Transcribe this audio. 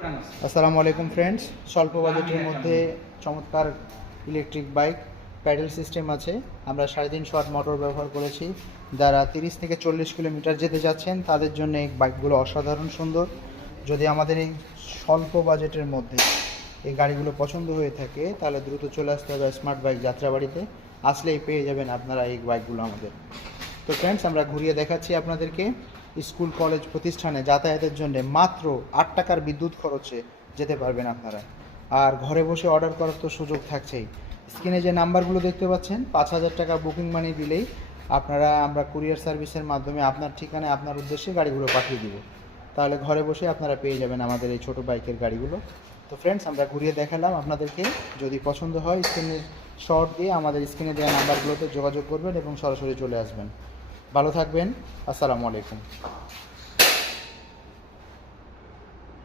আসসালামু আলাইকুম ফ্রেন্ডস, স্বল্প বাজেটের মধ্যে চমৎকার ইলেকট্রিক বাইক প্যাডেল সিস্টেম আছে। আমরা 3.5 ওয়াট মোটর ব্যবহার করেছি। যারা 30 থেকে 40 কিলোমিটার যেতে যাচ্ছেন তাদের জন্য এই বাইকগুলো অসাধারণ সুন্দর। যদি আমাদের এই স্বল্প বাজেটের মধ্যে এই গাড়িগুলো পছন্দ হয়ে থাকে তাহলে দ্রুত চলে আসতে হবে স্মার্ট বাইক যাত্রাবাড়িতে। আসলেই পেয়ে যাবেন আপনারা এই বাইকগুলো আমাদের। তো ফ্রেন্ডস, আমরা ঘুরিয়ে দেখাচ্ছি আপনাদেরকে। স্কুল কলেজ প্রতিষ্ঠানে যাতায়াতের জন্য মাত্র 8 টাকার বিদ্যুৎ খরচে যেতে পারবেন আপনারা। আর ঘরে বসে অর্ডার করার তো সুযোগ থাকছেই। স্ক্রিনে যে নাম্বারগুলো দেখতে পাচ্ছেন, 5,000 টাকা বুকিং মানি দিলেই আমরা কুরিয়ার সার্ভিসের মাধ্যমে আপনার ঠিকানায় আপনার উদ্দেশ্যে গাড়িগুলো পাঠিয়ে দিব। তাহলে ঘরে বসে আপনারা পেয়ে যাবেন আমাদের এই ছোটো বাইকের গাড়িগুলো। তো ফ্রেন্ডস, আমরা ঘুরিয়ে দেখালাম আপনাদেরকে। যদি পছন্দ হয় স্ক্রিনের শর্ট দিয়ে আমাদের স্ক্রিনে দেওয়া নাম্বারগুলোতে যোগাযোগ করবেন এবং সরাসরি চলে আসবেন। ভালো থাকবেন। আসসালামু আলাইকুম।